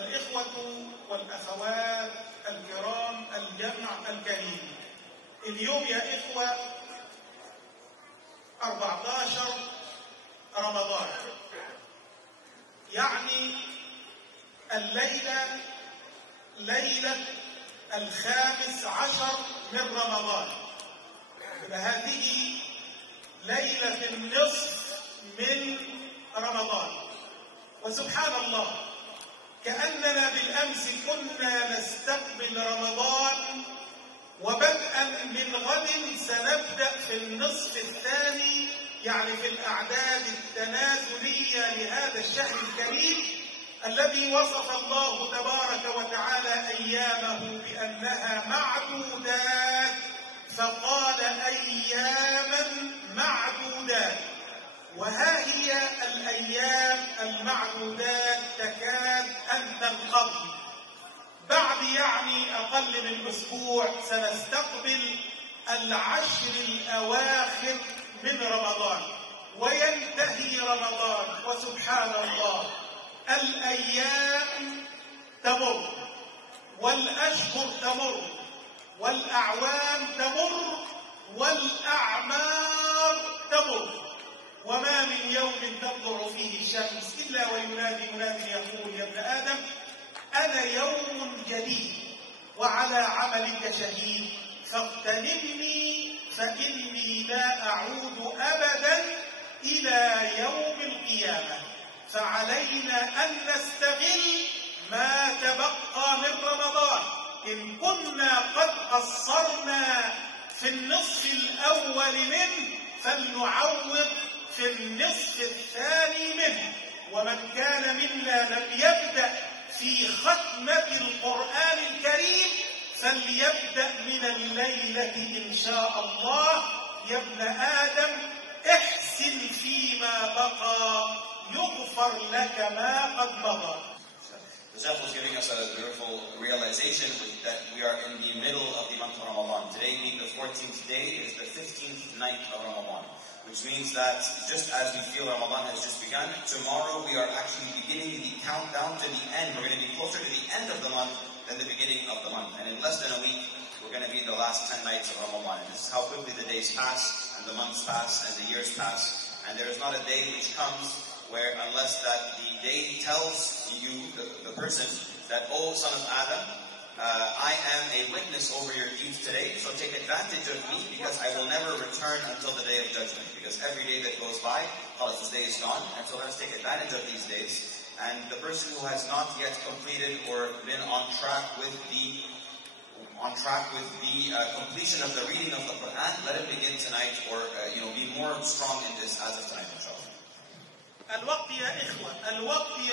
الإخوة والأخوات الكرام الجمع الكريم، اليوم يا إخوة 14 رمضان، يعني الليلة ليلة 15 من رمضان، فهذه ليلة النصف من رمضان. وسبحان الله، كأننا بالأمس كنا نستقبل رمضان، وبدءا من غد سنبدأ في النصف الثاني، يعني في الأعداد التنازلية لهذا الشهر الكريم الذي وصف الله تبارك وتعالى أيامه بأنها معدودات، فقال أياما معدودات. وها هي الأيام المعدودات تكاد أن تنقضي، بعد يعني أقل من أسبوع سنستقبل العشر الأواخر من رمضان وينتهي رمضان. وسبحان الله، الأيام تمر والأشهر تمر والأعوام تمر والأعمار تمر، وما من يوم تطلع فيه الشمس إلا وينادي مناد يقول يا ابن آدم أنا يوم جديد وعلى عملك شهيد فاغتنمني فإني لا أعود أبدا إلى يوم القيامة. فعلينا أن نستغل ما تبقى من رمضان، إن كنا قد قصرنا في النصف الأول منه فلنعوض في النصف الثاني منه. ومن كان منا لم يبدأ في ختمة القرآن الكريم فليبدأ من الليلة إن شاء الله. يا ابن آدم احسن فيما بقى يغفر لك ما قد مضى. Zeph was giving us a beautiful realization that we are in the middle of the month of Ramadan. Today being the 14th day is the 15th night of Ramadan, which means that just as we feel Ramadan has just begun, tomorrow we are actually beginning the countdown to the end. We're going to be closer to the end of the month than the beginning of the month. And in less than a week, we're going to be in the last 10 nights of Ramadan. And this is how quickly the days pass, and the months pass, and the years pass. And there is not a day which comes where unless that the day tells you, the person, that, oh, son of Adam, I am a witness over your deeds today, so take advantage of me because I will never return until the day of judgment. Because every day that goes by, this day is gone, and so let's take advantage of these days. And the person who has not yet completed or been on track with the completion of the reading of the Quran, let it begin tonight, or be more strong in this as of tonight, inshallah. الوقت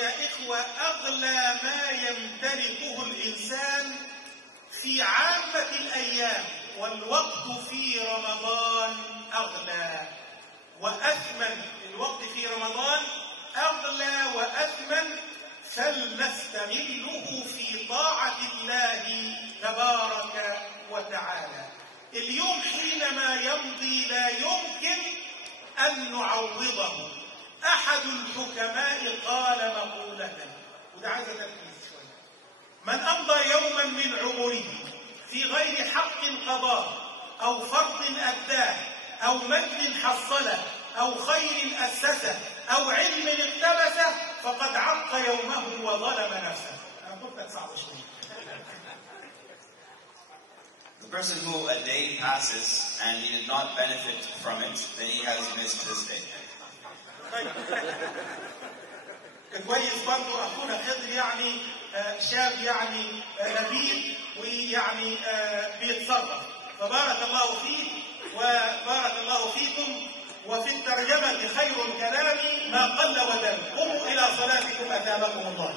يا إخوة أغلى ما يمتلكه الإنسان في عامة الأيام، والوقت في رمضان أغلى وأثمن. الوقت في رمضان أغلى وأثمن، فلنستغله في طاعة الله تبارك وتعالى. اليوم حينما يمضي لا يمكن أن نعوضه. أحد الحكماء قال مقولة، وده عايز تركيز شوية: من أمضى يوما من عمره في غير حق قضاه أو فرض أداه أو مجد حصله أو خير أسسه أو علم اقتبسه فقد عق يومه وظلم نفسه. أنا قلت صعب شوية. The person who a day passes and he did not benefit from it, then he has missed his day. كويس برضه أخونا خضر، يعني شاب يعني نبيل ويعني بيتصرف، فبارك الله فيك وبارك الله فيكم. وفي الترجمة خير الكلام ما قل ودل. قوموا إلى صلاتكم أثابكم الله.